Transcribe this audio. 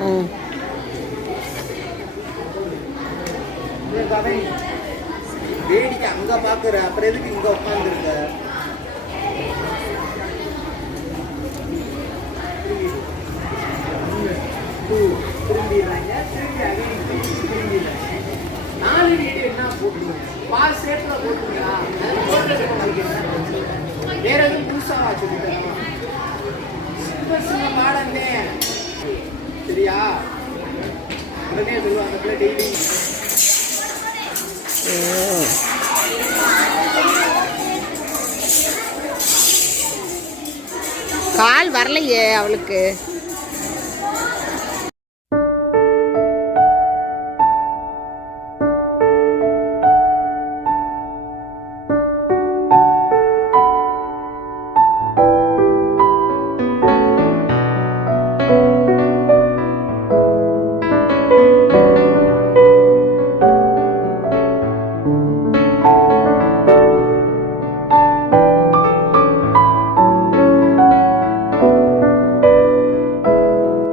Mm. ம் வேடிக்கை அங்க பாக்குற அப்புறம் எதுக்கு இங்க உட்காந்துருக்க நாலு வீடு என்ன போட்டுருங்க பாஸ் ரேட்ல போட்டுருங்களா வேற எதுவும் புதுசாவா சொல்லித்தரமா சின்ன சின்ன பாடந்தே சரியா? உடனே சொல்லுவாங்க டெய்லி கால் வரலையே அவளுக்கு.